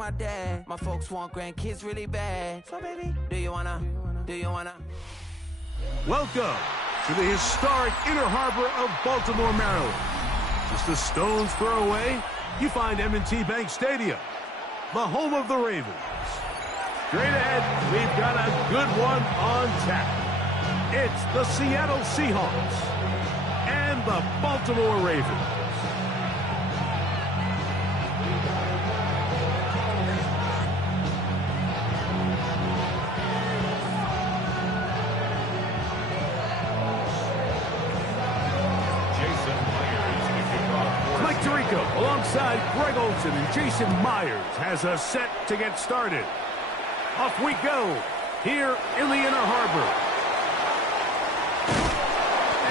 my dad. My folks want grandkids really bad. So baby, do you wanna? Welcome to the historic Inner Harbor of Baltimore, Maryland. Just a stone's throw away, you find M&T Bank Stadium, the home of the Ravens. Straight ahead, we've got a good one on tap. It's the Seattle Seahawks and the Baltimore Ravens. Alongside Greg Olsen and Jason Myers has us set to get started. Off we go here in the Inner Harbor.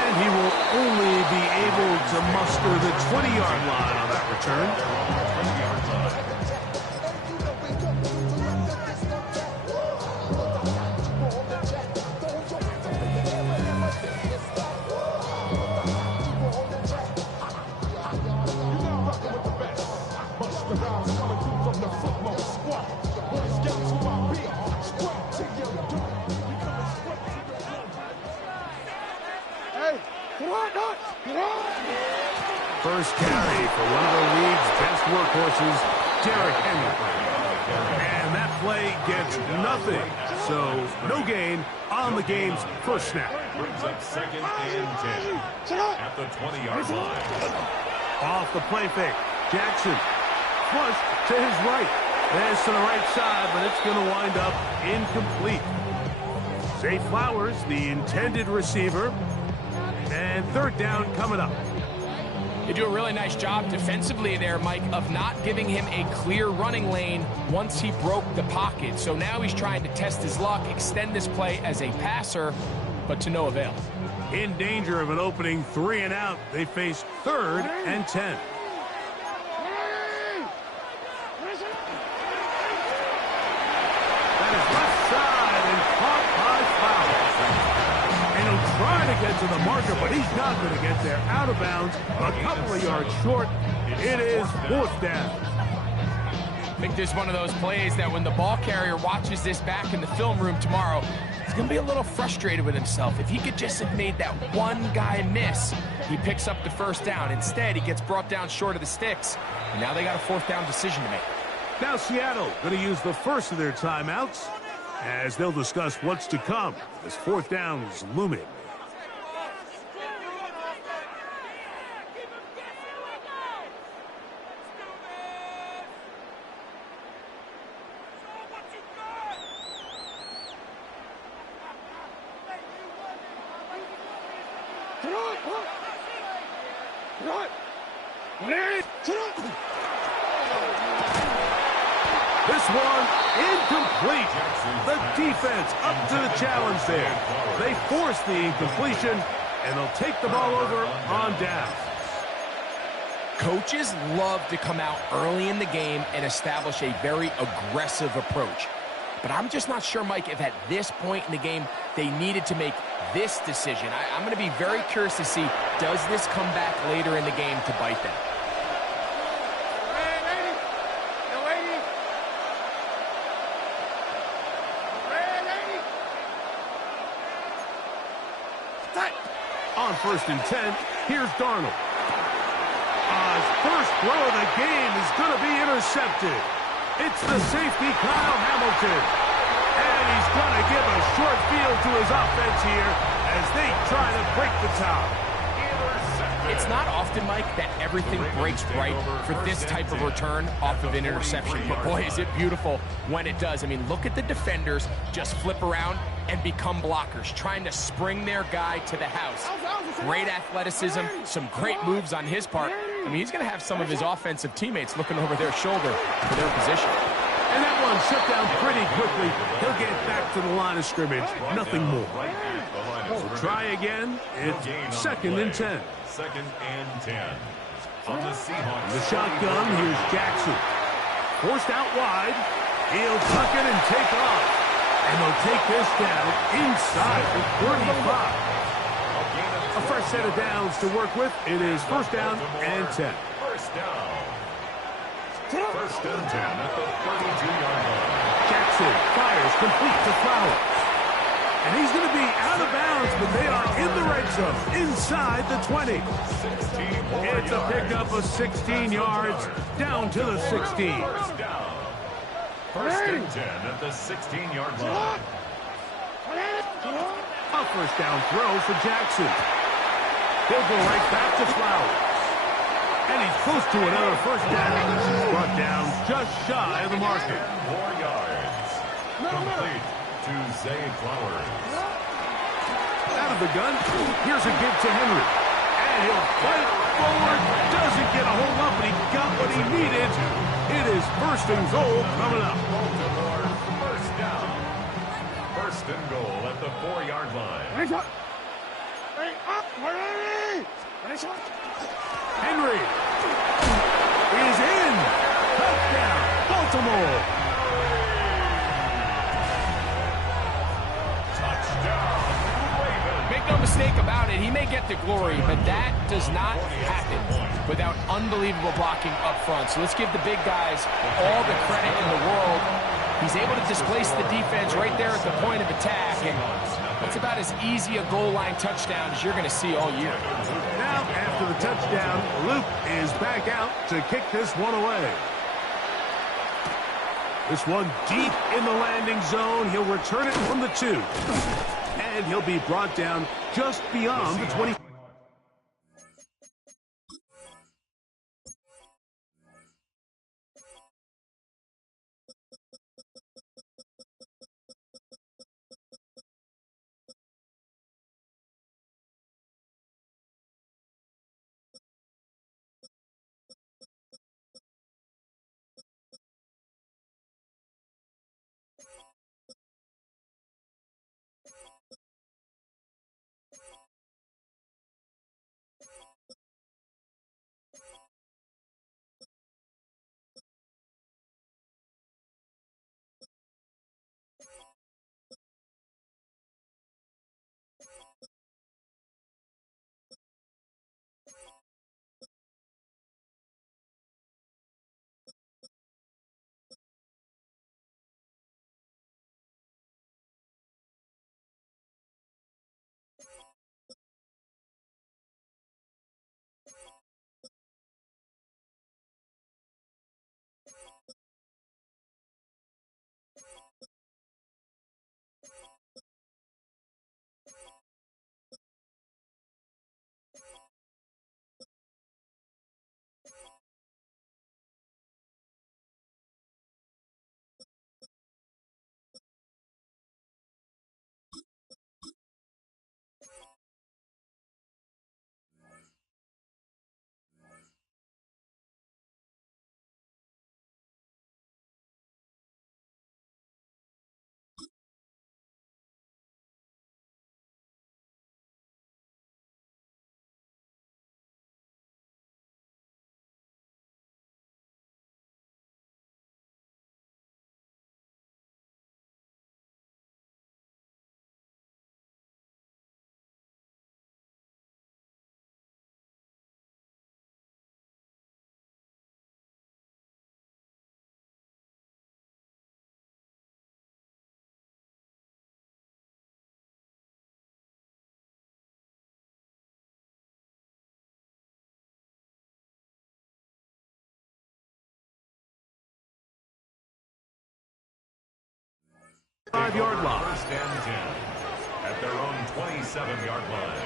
And he will only be able to muster the 20-yard line on that return. First carry for one of the league's best workhorses, Derrick Henry. And that play gets nothing. So no gain on the game's first snap. Brings up 2nd and 10 at the 20-yard line. Off the play fake. Jackson flush to his right. There's to the right side, but it's going to wind up incomplete. Zay Flowers, the intended receiver. And third down coming up. They do a really nice job defensively there, Mike, of not giving him a clear running lane once he broke the pocket. So now he's trying to test his luck, extend this play as a passer, but to no avail. In danger of an opening 3 and out, they face 3rd and 10. That is left side and caught by Flowers. And he'll try to get to the marker, but he's not going to get there. Out of bounds, a couple of yards short. It is 4th down. I think this is one of those plays that when the ball carrier watches this back in the film room tomorrow, he's going to be a little frustrated with himself. If he could just have made that one guy miss, he picks up the first down. Instead, he gets brought down short of the sticks, and now they got a 4th down decision to make. Now Seattle going to use the first of their timeouts as they'll discuss what's to come. This 4th down is looming. This one incomplete. The defense up to the challenge there. They force the incompletion, and they'll take the ball over on down. Coaches love to come out early in the game and establish a very aggressive approach. But I'm just not sure, Mike, if at this point in the game they needed to make this decision. I'm going to be very curious to see, does this come back later in the game to bite them? On 1st and 10, here's Darnold. His first throw of the game is going to be intercepted. It's the safety, Kyle Hamilton. And he's going to give a short field to his offense here as they try to break the tie. It's not often, Mike, that everything breaks right for this type of return off of an interception. But boy, is it beautiful when it does. I mean, look at the defenders just flip around and become blockers, trying to spring their guy to the house. Great athleticism, some great moves on his part. I mean, he's going to have some of his offensive teammates looking over their shoulder for their position. And that one shut down pretty quickly. He'll get back to the line of scrimmage. Nothing more. Try again. It's 2nd and 10. 2nd and 10. On the Seahawks. The shotgun, here's Jackson. Forced out wide. He'll tuck it and take off. And they'll take this down inside the 35. A fresh set of downs to work with. It is 1st down and 10. First down. 1st and 10 at the 35. Jackson fires complete to Flowers. And he's going to be out of bounds, but they are in the red zone, inside the 20. It's a pickup of 16 yards, down to the 16. First and 10 at the 16-yard line. A first down throw for Jackson. He'll go right back to Flowers. And he's close to another first down. Brought down just shy of the marker. 4 yards. Complete to Zay Flowers. Out of the gun. Here's a give to Henry. And he'll fight forward. Doesn't get a hold up, but he got what he needed. It is first and goal coming up. Baltimore first down. First and goal at the 4-yard line. Henry is in. Touchdown, Baltimore. Touchdown, Ravens. Make no mistake about it, he may get the glory, but that does not happen without unbelievable blocking up front. So let's give the big guys all the credit in the world. He's able to displace the defense right there at the point of attack, and it's about as easy a goal line touchdown as you're going to see all year. Now, after the touchdown, Luke is back out to kick this one away. This one deep in the landing zone. He'll return it from the 2. And he'll be brought down just beyond the 20. Five-yard line. First and 10 at their own 27-yard line.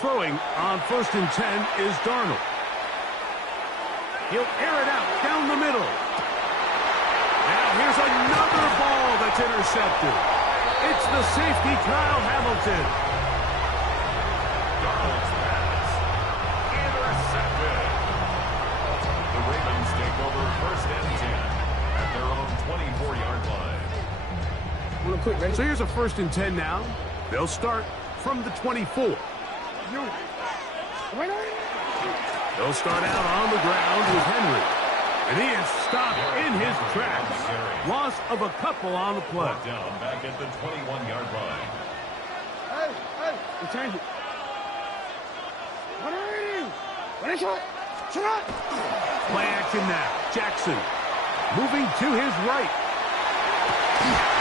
Throwing on first and 10 is Darnold. He'll air it out down the middle. Now here's another It's intercepted. It's the safety, Kyle Hamilton. Darnold's pass. Intercepted. The Ravens take over 1st and 10 at their own 24-yard line. So here's a 1st and 10 now. They'll start from the 24. They'll start out on the ground with Henry. And he is stopped in his tracks. Loss of a couple on the play. Down back at the 21-yard line. Play action now. Jackson moving to his right.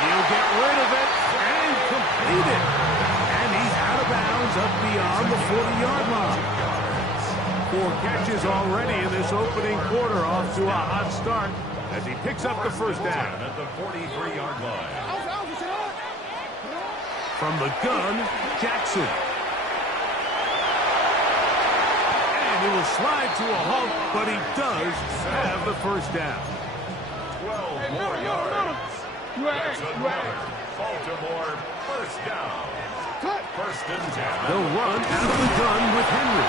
He'll get rid of it and complete it. And he's out of bounds up beyond the 40-yard line. 4 catches already in this opening quarter, off to a hot start as he picks up the 1st down. At the 43-yard line. From the gun, Jackson. And he will slide to a halt, but he does have the 1st down. 12 more yards. That's another Baltimore 1st down. 1st and 10. They'll run out of the gun with Henry.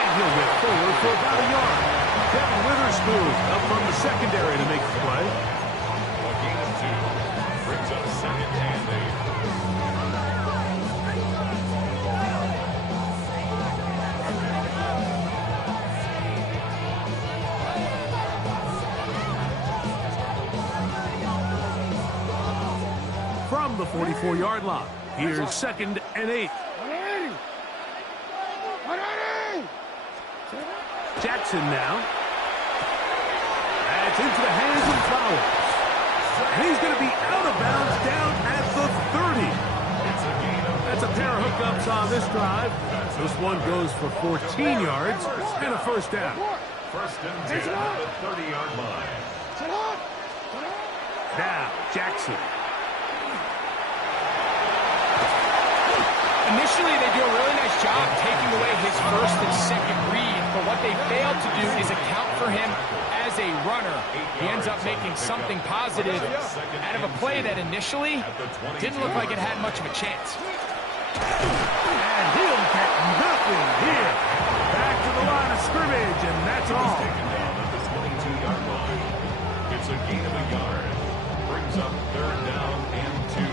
And he'll get forward for about a yard. Kevin Witherspoon up from the secondary to make the play. A gain of 2. Brings up 2nd and 8. From the 44-yard line, here's 2nd and 8. Jackson now. That's into the hands of Flowers. And he's going to be out of bounds down at the 30. That's a pair of hookups on this drive. This one goes for 14 yards and a 1st down. 1st and 10 at the 30-yard line. Now, Jackson. Initially, they do a really nice job taking away his 1st and 2nd read, but what they failed to do is account for him as a runner. He ends up making something positive out of a play that initially didn't look like it had much of a chance. And he'll get nothing here. Back to the line of scrimmage, and that's all. Taken down at the 22-yard line. It's a gain of a yard. Brings up 3rd down and 2.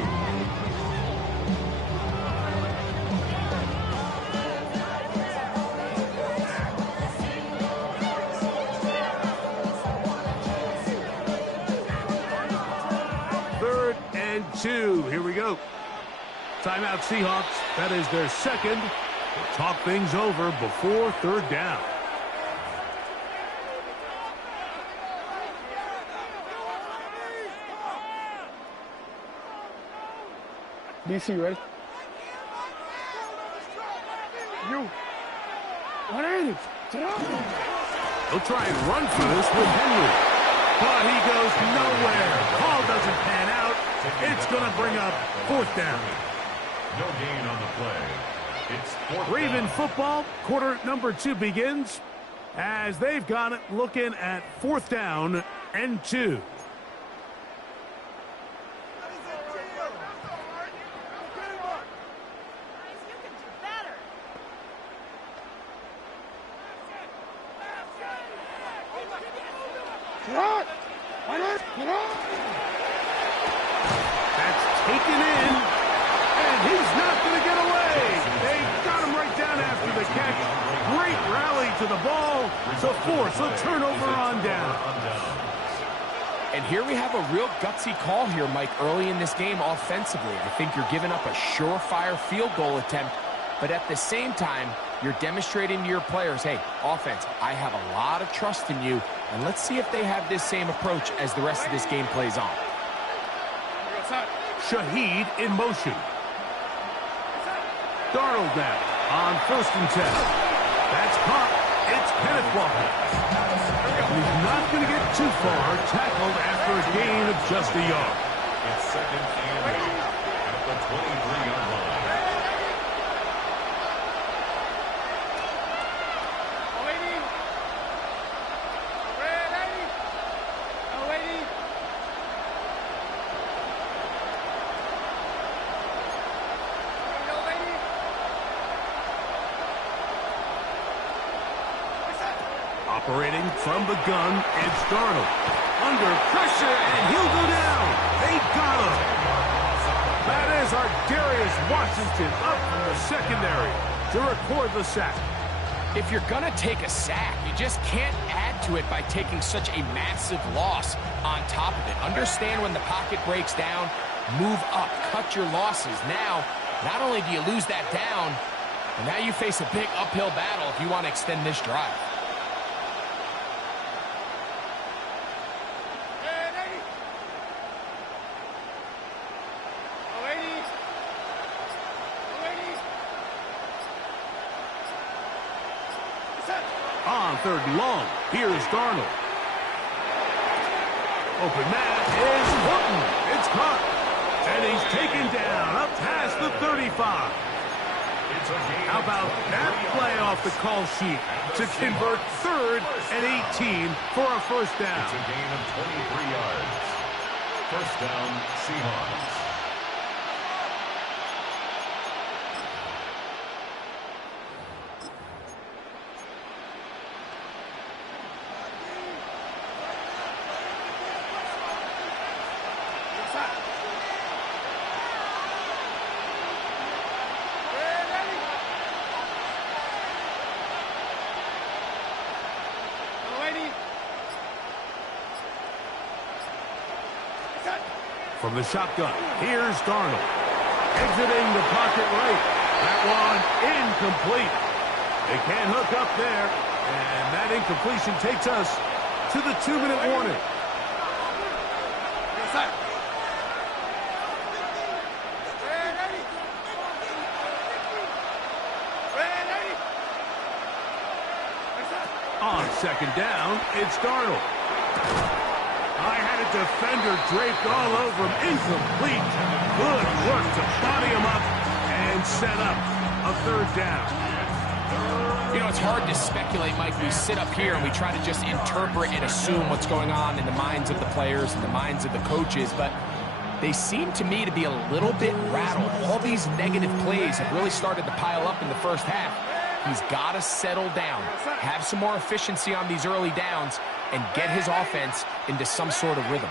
Here we go. Timeout Seahawks. That is their 2nd. They'll talk things over before 3rd down. DC, ready? You. They'll try and run for this with Henry. But he goes nowhere. Call doesn't pan out. It's going to bring up 4th down. No gain on the play. It's 4th Raven down. football, quarter number 2 begins as they've got it looking at 4th down and 2. That's taken in, and he's not going to get away. They got him right down after the catch. Great rally to the ball to force a turnover on down. And here we have a real gutsy call here, Mike, early in this game offensively. I think you're giving up a surefire field goal attempt, but at the same time, you're demonstrating to your players, hey, offense, I have a lot of trust in you, and let's see if they have this same approach as the rest of this game plays on. Shaheed in motion. Darnold now on 1st and 10. That's caught. It's Kenneth Walker. He's not going to get too far, tackled after a gain of just a yard. It's 2nd and 8 at the 23-yard line. Operating from the gun, it's Darnold. Under pressure, and he'll go down. They got him. That is our Darius Washington up from the secondary to record the sack. If you're going to take a sack, you just can't add to it by taking such a massive loss on top of it. Understand when the pocket breaks down, move up, cut your losses. Now, not only do you lose that down, but now you face a big uphill battle if you want to extend this drive. On third and long, here's Darnold. Open man is Horton. It's caught. And he's taken down up past the 35. How about that play off the call sheet to convert third and 18 for a first down? It's a gain of 23 yards. First down, Seahawks. From the shotgun, here's Darnold. Exiting the pocket right. That one incomplete. They can't hook up there. And that incompletion takes us to the 2-minute warning. On second down, it's Darnold. I had a defender draped all over him. Incomplete. Good work to body him up and set up a third down. You know, it's hard to speculate, Mike. We sit up here and we try to just interpret and assume what's going on in the minds of the players and the minds of the coaches, but they seem to me to be a little bit rattled. All these negative plays have really started to pile up in the first half. He's got to settle down, have some more efficiency on these early downs, and get his offense into some sort of rhythm.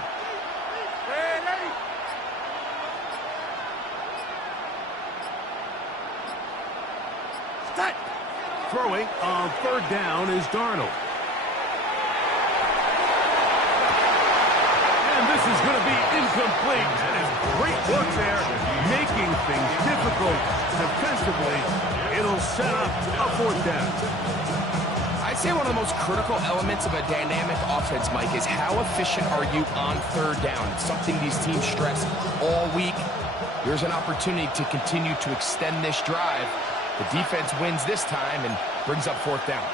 Throwing on third down is Darnold. And this is going to be incomplete. And great work there, making things difficult defensively. It'll set up a fourth down. I'd say one of the most critical elements of a dynamic offense, Mike, is how efficient are you on third down? It's something these teams stress all week. Here's an opportunity to continue to extend this drive. The defense wins this time and brings up fourth down.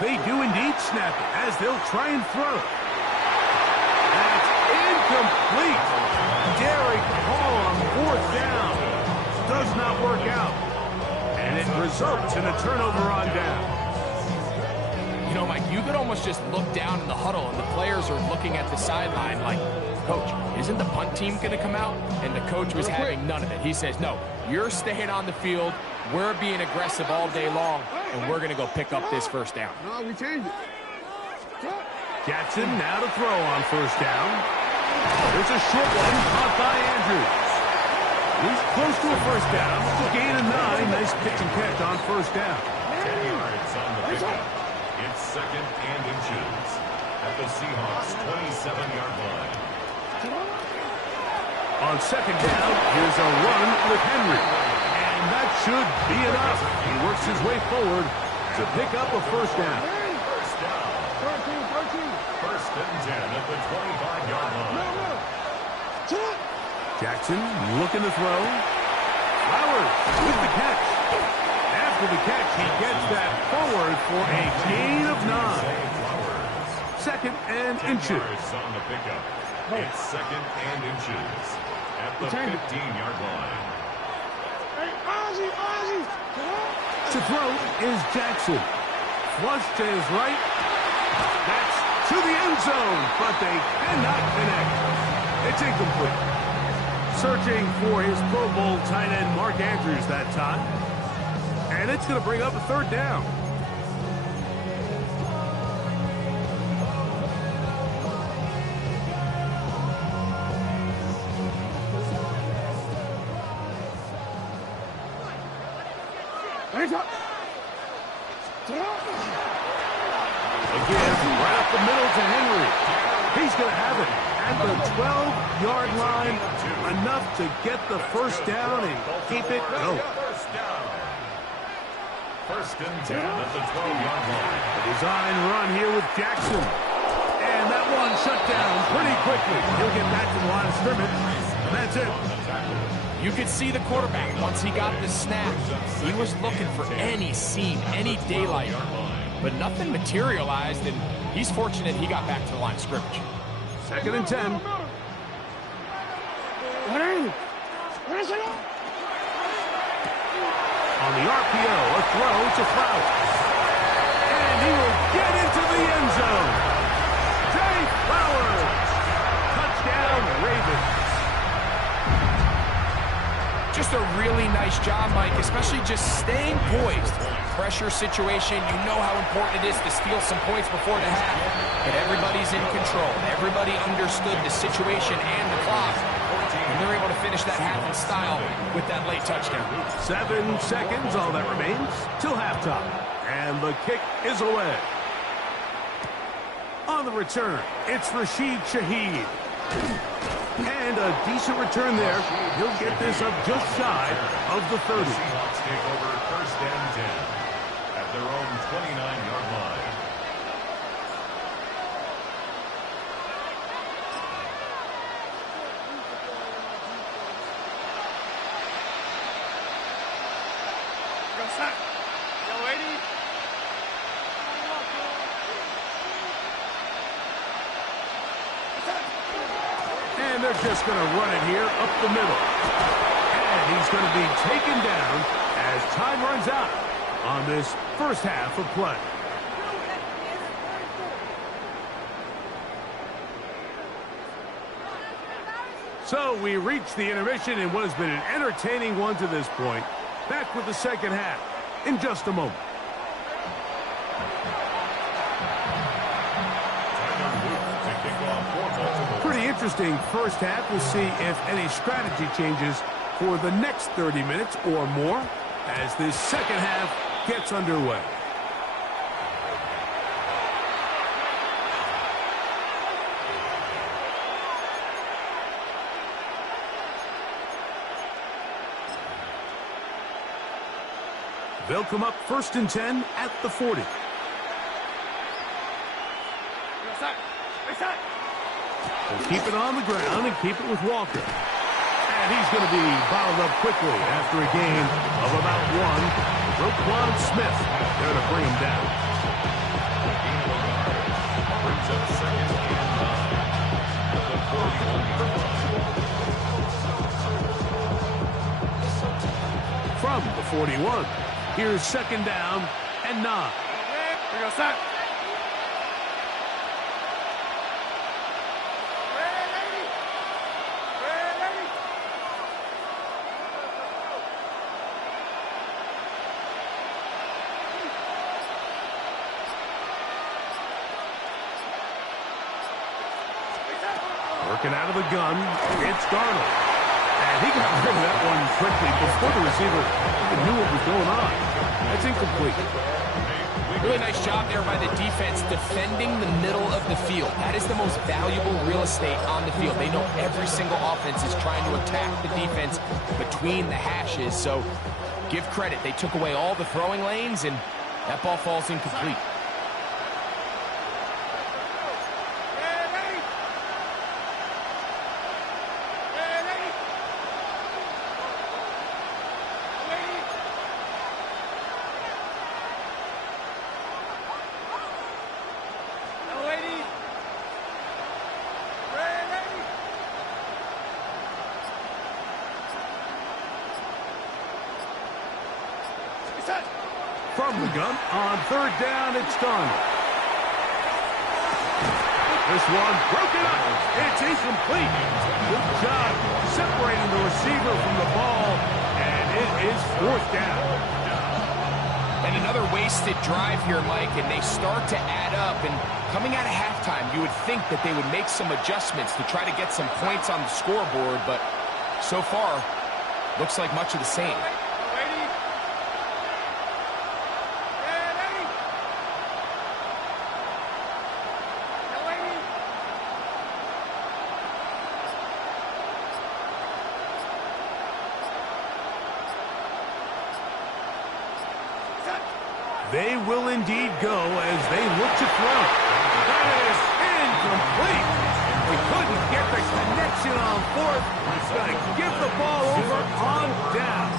They do indeed snap it as they'll try and throw. That's incomplete. Derek Hall on fourth down. Does not work out. And it results in a turnover on down. You know, Mike, you could almost just look down in the huddle and the players are looking at the sideline like, Coach, isn't the punt team going to come out? And the coach was having none of it. He says, no, you're staying on the field. We're being aggressive all day long, and we're going to go pick up this first down. No, we changed it. Jackson now to throw on first down. There's a short one caught by Andrews. He's close to a first down. It's a gain of 9. Nice pitch and catch on first down. 10 yards on the pickup. It's second and inches at the Seahawks' 27-yard line. On second down, here's a run with Henry. And that should be enough. He works his way forward to pick up a first down. First down. 13. First and 10 at the 25-yard line. Jackson looking to throw. Flowers with the catch. After the catch, he gets that forward for a gain of 9. Second and inches. On the pickup. It's second and inches at the 15-yard line. To throw is Jackson. Flush to his right. That's to the end zone, but they cannot connect. It's incomplete. Searching for his Pro Bowl tight end Mark Andrews that time. And it's going to bring up a third down. Again, right up the middle to Henry. He's going to have it at the 12-yard line. Enough to get the first down and keep it going. First and 10 at the 12-yard line. The design run here with Jackson. And that one shut down pretty quickly. He'll get back to the line of scrimmage. And that's it. You could see the quarterback, once he got the snap, he was looking for any seam, any daylight. But nothing materialized, and he's fortunate he got back to the line of scrimmage. Second and 10. On the RPO, a throw to Flowers. And he will get into the end zone. Jay Flowers. Touchdown, Ravens. Just a really nice job, Mike, especially just staying poised. Pressure situation, you know how important it is to steal some points before the half. But everybody's in control. Everybody understood the situation and the clock. And they're able to finish that half in style with that late touchdown. 7 seconds, all that remains, till halftime. And the kick is away. On the return, it's Rashid Shaheed. And a decent return there. He'll get this up just shy of the 30. Seahawks take over first and 10 at their own 29-yard line. And they're just going to run it here up the middle. And he's going to be taken down as time runs out on this first half of play. So we reach the intermission in what has been an entertaining one to this point. Back with the second half in just a moment. Pretty interesting first half. We'll see if any strategy changes for the next 30 minutes or more as this second half gets underway. They'll come up first and 10 at the 40. They'll keep it on the ground and keep it with Walker. And he's going to be bottled up quickly after a gain of about 1. Roquan Smith there to bring him down. Brings up second and 9 at the 41-yard line. From the 41, here's second down and 9. Working out of the gun, it's Darnold. And he got rid of that one quickly before the receiver even knew what was going on. That's incomplete. Really nice job there by the defense defending the middle of the field. That is the most valuable real estate on the field. They know every single offense is trying to attack the defense between the hashes. So give credit. They took away all the throwing lanes, and that ball falls incomplete. from the gun. On third down, it's done. This one broken up. It's incomplete. Good job separating the receiver from the ball, and it is fourth down. And another wasted drive here, Mike, and they start to add up. And coming out of halftime, you would think that they would make some adjustments to try to get some points on the scoreboard, but so far, looks like much of the same. They will indeed go as they look to throw. That is incomplete. We couldn't get the connection on fourth. He's going to give the ball over on down.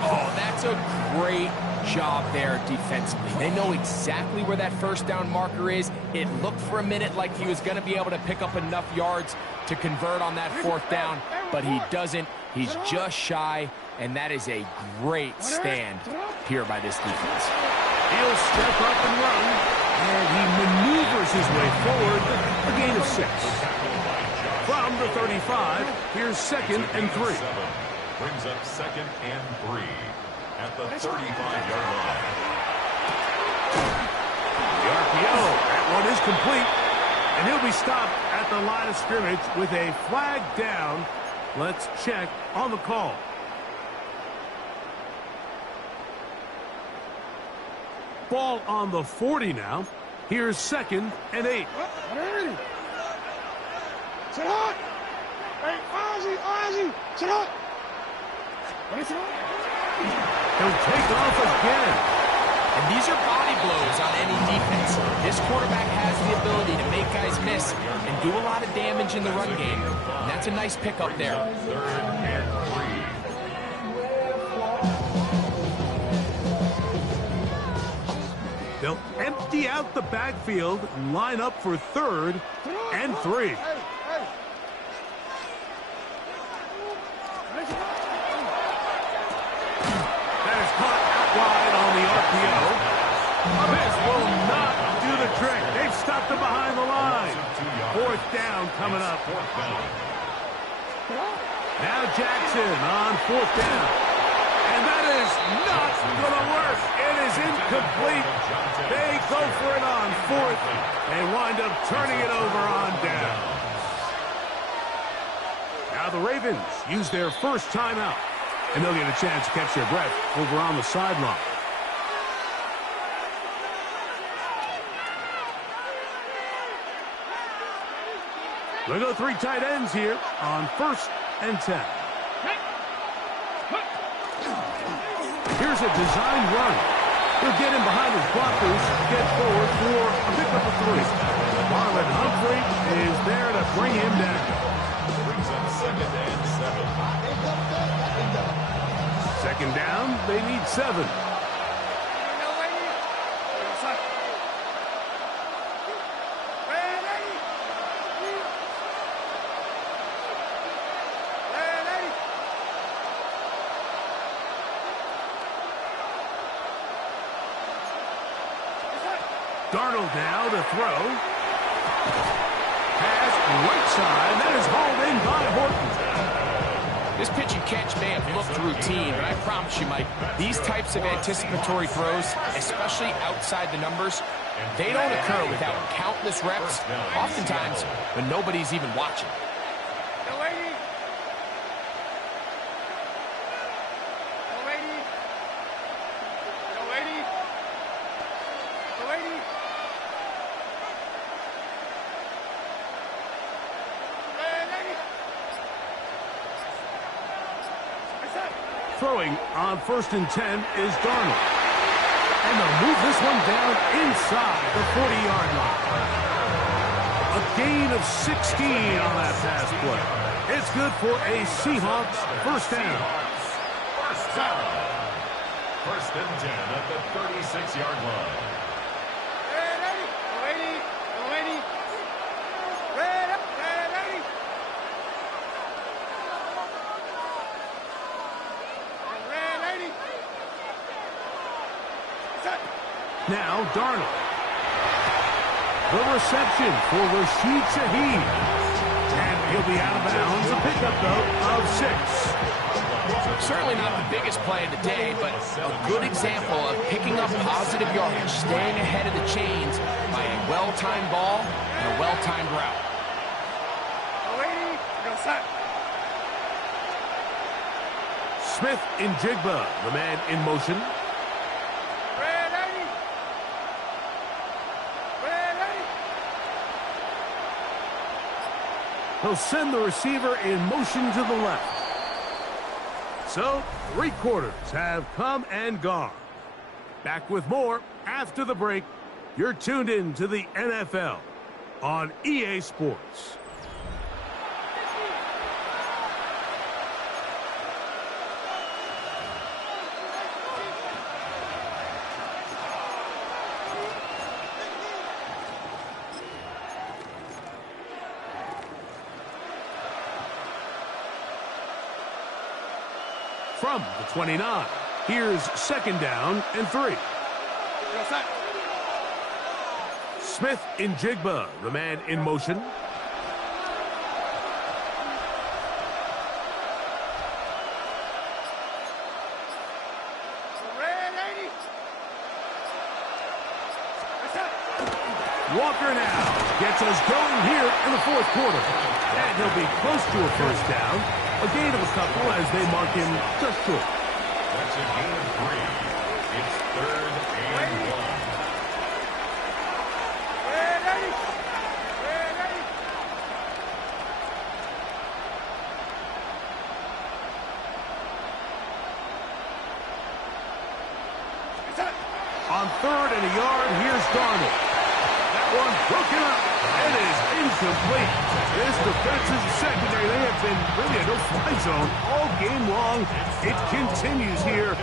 Oh, that's a great job there defensively. They know exactly where that first down marker is. It looked for a minute like he was going to be able to pick up enough yards to convert on that fourth down, but he doesn't. He's just shy, and that is a great stand here by this defense. He'll step up and run, and he maneuvers his way forward, a gain of 6. From the 35, here's 2nd and 3. Brings up 2nd and 3 at the 35-yard line. The RPO, that one is complete, and he'll be stopped at the line of scrimmage with a flag down. Let's check on the call. Ball on the 40 now. Here's 2nd and 8. Sit up! Hey, Ozzy! Sit up! He'll take off again. And these are body blows on any defense. This quarterback has the ability to make guys miss and do a lot of damage in the run game. And that's a nice pickup there. 3rd and 3. They'll empty out the backfield and line up for 3rd and 3. That is caught out wide on the RPO. This will not do the trick. They've stopped him behind the line. 4th down coming up. Now Jackson on 4th down. And that is not going to work. It is incomplete. They go for it on 4th and wind up turning it over on down. Now the Ravens use their first timeout, and they'll get a chance to catch their breath over on the sideline. They'll go 3 tight ends here on 1st and 10. Here's a design run. He'll get in behind his blockers, get forward for a pickup of 3. Marlon Humphrey is there to bring him down. Brings up 2nd and 7. 2nd down, they need 7. Darnold now to throw. Pass right side. That is hauled in by Horton. This pitch and catch may have looked routine, but I promise you, Mike, these types of anticipatory throws, especially outside the numbers, they don't occur without countless reps, oftentimes when nobody's even watching. Throwing on 1st and 10 is Darnold. And they'll move this one down inside the 40-yard line. A gain of 16 on that pass play. It's good for a Seahawks first down. First down. 1st and 10 at the 36-yard line. Now Darnold. The reception for Rashid Shaheed. And he'll be out of bounds. A pickup, though, of 6. Certainly not the biggest play of the day, but a good example of picking up positive yardage, staying ahead of the chains by a well-timed ball and a well-timed route. Smith in Jigba, the man in motion. He'll send the receiver in motion to the left. So, 3 quarters have come and gone. Back with more after the break. You're tuned in to the NFL on EA Sports. From the 29, here's 2nd down and 3. Smith in Jigba, the man in motion. Walker now gets us going here in the 4th quarter. And he'll be close to a 1st down. A gain of a couple as they mark him just short. That's a gain of 3. It's 3rd and 1. On 3rd and a yard, here's Darnold. That one broken up. It is incomplete. This defensive secondary, they have been really a no-fly zone all game long. It continues here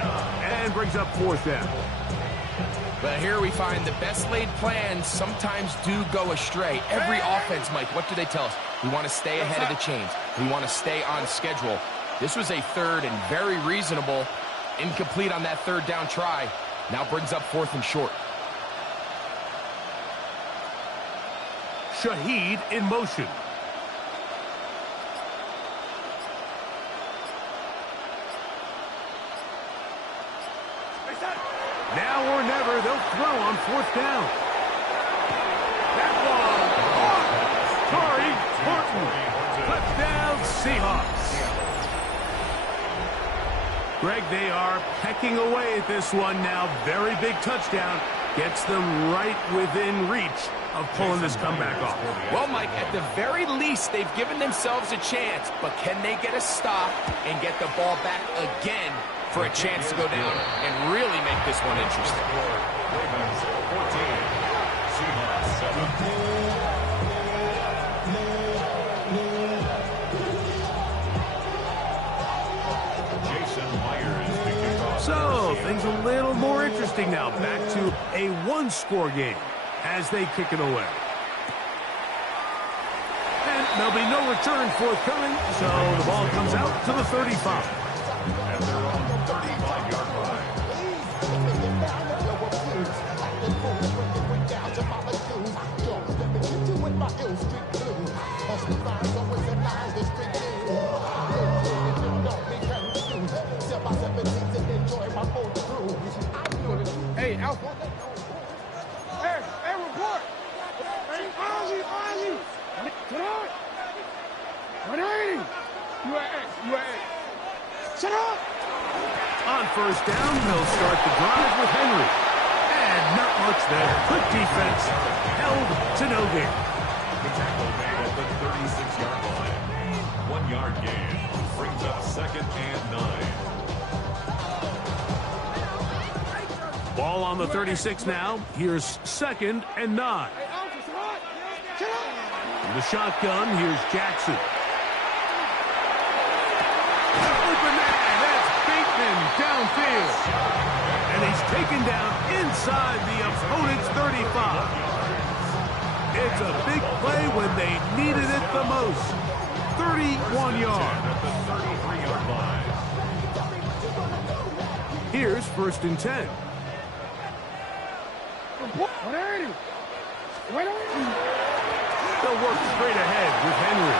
and brings up 4th down. But here we find the best laid plans sometimes do go astray. Every offense, Mike, what do they tell us? We want to stay ahead of the chains. We want to stay on schedule. This was a 3rd and very reasonable. Incomplete on that 3rd down try. Now brings up 4th and short. Shaheed in motion. Now or never, they'll throw on 4th down. That one, Corey Horton. Touchdown, Seahawks. Greg, they are pecking away at this one now. Very big touchdown. Gets them right within reach of pulling this comeback off. Well, Mike, at the very least, they've given themselves a chance, but can they get a stop and get the ball back again for a chance to go down and really make this one interesting? Ravens 14, Seahawks 7. So, things a little more interesting now. Back to a 1-score game as they kick it away. And there'll be no return forthcoming, so the ball comes out to the 35. At their own 35-yard line. Hey, Alpha. Hey, report. Hey, Ozzy. Get on. 180. You at A. Shut up. On 1st down, they'll start the drive with Henry. And not much there. Good defense. Held to no gain. The tackle made at the 36-yard line. 1-yard gain. Brings up 2nd and 9. Ball on the 36 now. Here's 2nd and 9. In the shotgun, here's Jackson. Open man, that's Bateman downfield. And he's taken down inside the opponent's 35. It's a big play when they needed it the most. 31 yards. At the 33-yard line. Here's 1st and 10. They'll work straight ahead with Henry.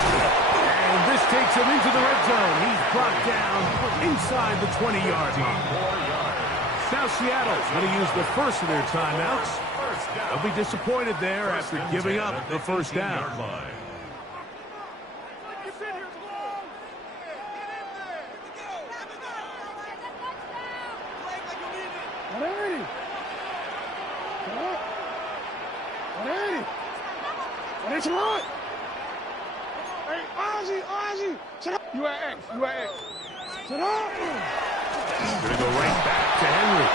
And this takes him into the red zone. He's brought down inside the 20-yard line. Now Seattle's going to use the first of their timeouts. They'll be disappointed there after giving up the first down. That's right. Hey, Ozzy, sit up. You at X. Sit up. Gonna go right back to Henry.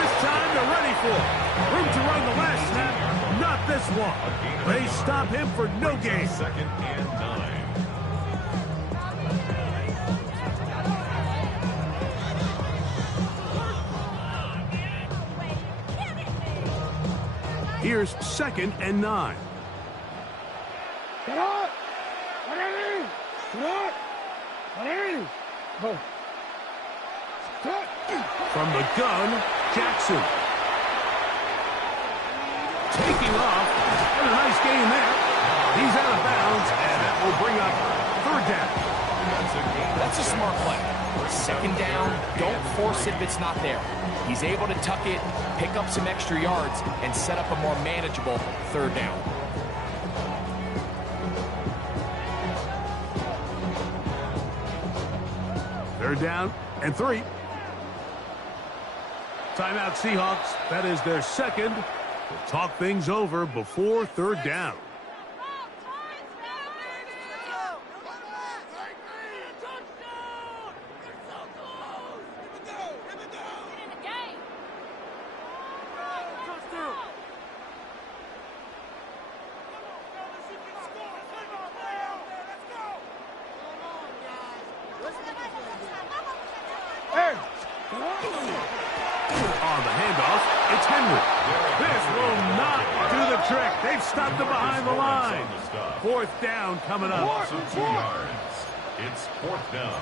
This time they're ready for it. Room to run the last snap. Not this one. They stop him for no gain. 2nd and 9. Here's 2nd and 9. Get up. Go. From the gun, Jackson. Taking off. What a nice game there. He's out of bounds, and that will bring up 3rd down. That's a smart play. 2nd down, don't force it if it's not there. He's able to tuck it, pick up some extra yards, and set up a more manageable 3rd down. Third down and 3. Timeout Seahawks. That is their second. We'll talk things over before 3rd down. On the handoff, it's Henry. This will not do the trick. They've stopped him behind the line. 4th down coming up. Also 2 yards. It's 4th down.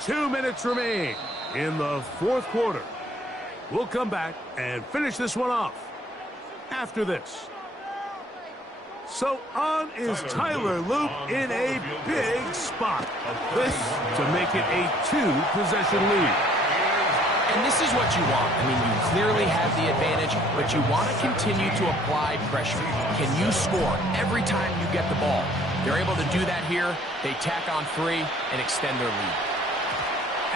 2 minutes remain in the 4th quarter. We'll come back and finish this one off after this. So on is Tyler Luke in a big spot. This to make it a 2-possession lead. And this is what you want. I mean, you clearly have the advantage, but you want to continue to apply pressure. Can you score every time you get the ball? They're able to do that here. They tack on 3 and extend their lead.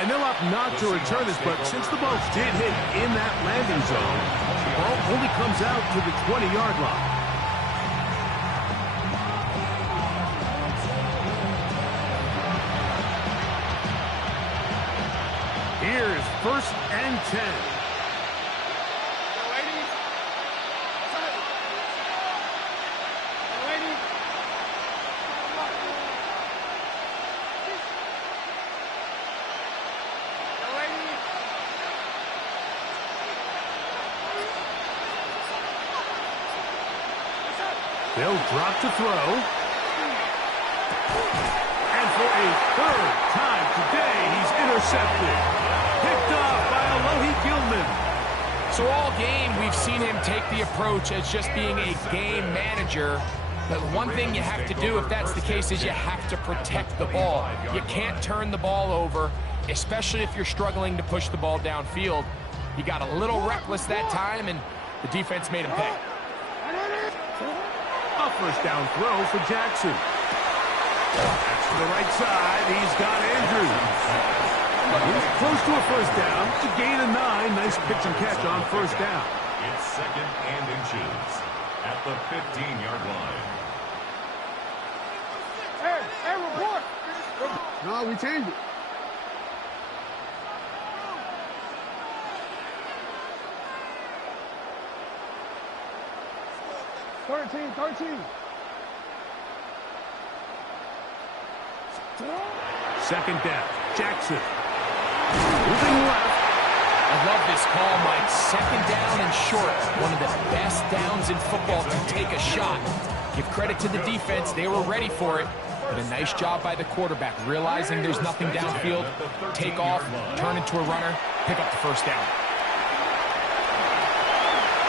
And they'll opt not to return this, but since the ball did hit in that landing zone, the ball only comes out to the 20-yard line. Here's 1st and 10. They'll drop to throw. And for a 3rd time today, he's intercepted. Picked off by Alohi Gilman. So all game, we've seen him take the approach as just being a game manager. But one thing you have to do, if that's the case, is you have to protect the ball. You can't turn the ball over, especially if you're struggling to push the ball downfield. He got a little reckless that time, and the defense made him pay. A 1st down throw for Jackson. That's to the right side. He's got Andrews. He's close to a 1st down. A gain of 9. Nice pitch and catch on 1st down. It's 2nd and inches at the 15-yard line. Hey, report. No, we changed it. Thirteen. 2nd down. Jackson. Moving left. I love this call, Mike. 2nd down and short. One of the best downs in football to take a shot. Give credit to the defense. They were ready for it. But a nice job by the quarterback, realizing there's nothing downfield. Take off, turn into a runner, pick up the first down.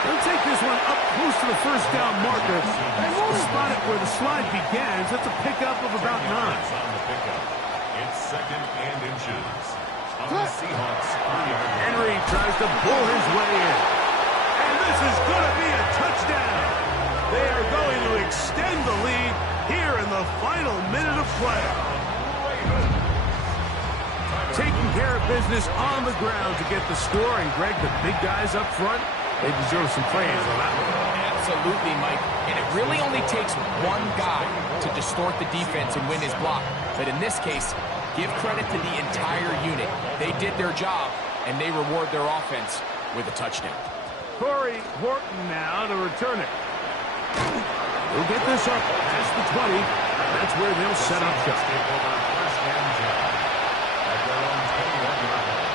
They'll take this one up close to the first down marker. Spot it where the slide begins. That's a pickup of about 9. On the pickup. It's 2nd and inches. On the Seahawks 3-yard line. Henry tries to pull his way in. And this is going to be a touchdown. They are going to extend the lead here in the final minute of play. Taking care of business on the ground to get the score. And, Greg, the big guys up front, they deserve some praise on that one. Absolutely, Mike. And it really only takes one guy to distort the defense and win his block. But in this case, give credit to the entire unit. They did their job, and they reward their offense with a touchdown. Corey Horton now to return it. He'll get this up past the 20. That's where they'll set up shop. Take over 1st and 10 at their own 21-yard line.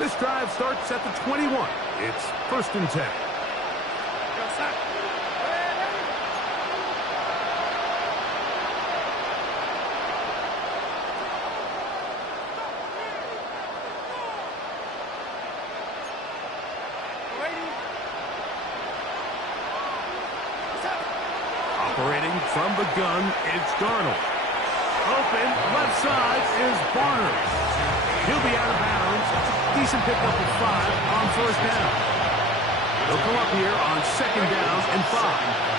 This drive starts at the 21. It's 1st and 10. Operating from the gun, it's Darnold. Open, left side is Barnes. He'll be out of bounds. Decent pickup of 5 on 1st down. They'll come up here on 2nd down and 5.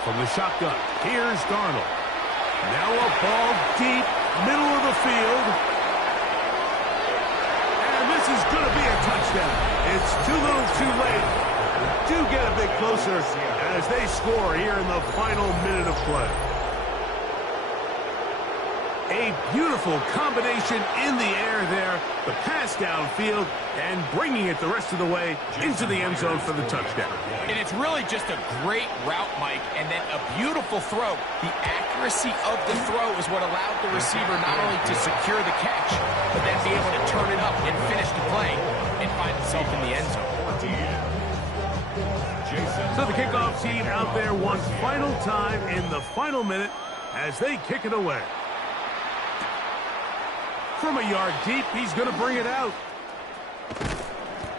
From the shotgun, here's Darnold. Now a ball deep, middle of the field. And this is going to be a touchdown. It's too little too late. Do get a bit closer as they score here in the final minute of play. A beautiful combination in the air there. The pass downfield and bringing it the rest of the way into the end zone for the touchdown. And it's really just a great route, Mike, and then a beautiful throw. The accuracy of the throw is what allowed the receiver not only to secure the catch, but then be able to turn it up and finish the play and find himself in the end zone. So the kickoff team out there one final time in the final minute as they kick it away. From a yard deep, he's going to bring it out.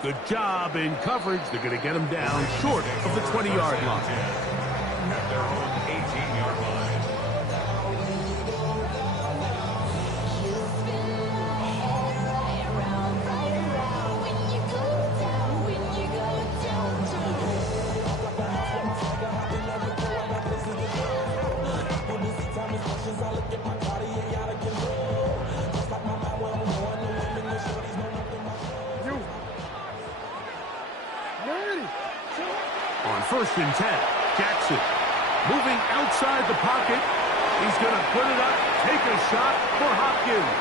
Good job in coverage. They're going to get him down short of the 20-yard line. At their own 18-yard line. On 1st and 10, Jackson moving outside the pocket. He's going to put it up, take a shot for Hopkins.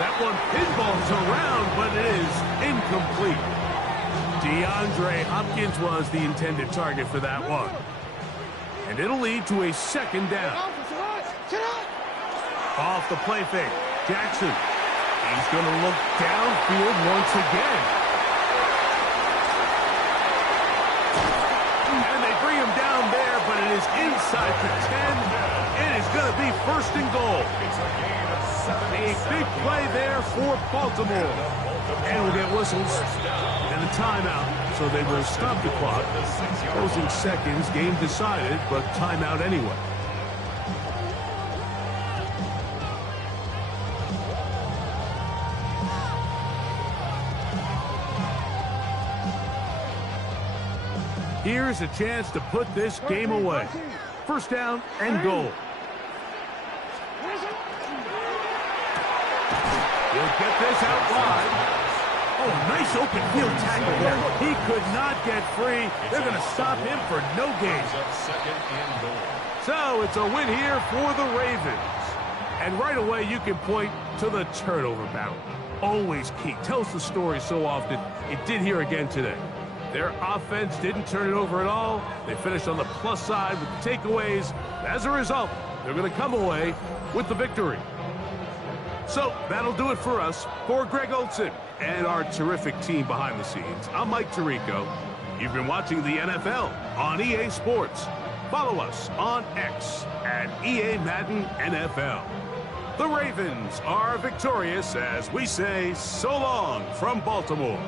That one pinballs around, but it is incomplete. DeAndre Hopkins was the intended target for that one. And it'll lead to a 2nd down. Off the play fake, Jackson. He's going to look downfield once again. It is inside the 10. It is going to be 1st and goal. A big play there for Baltimore. And we'll get whistles and a timeout. So they will stop the clock. Closing seconds, game decided, but timeout anyway. Here's a chance to put this game away. 1st down and goal. He'll get this out wide. Oh, nice open field tackle there. He could not get free. They're going to stop him for no gain. So it's a win here for the Ravens. And right away, you can point to the turnover battle. Always key. Tells the story so often. It did here again today. Their offense didn't turn it over at all. They finished on the plus side with the takeaways. As a result, they're going to come away with the victory. So that'll do it for us. For Greg Olson and our terrific team behind the scenes, I'm Mike Tirico. You've been watching the NFL on EA Sports. Follow us on X at EA Madden NFL. The Ravens are victorious as we say so long from Baltimore.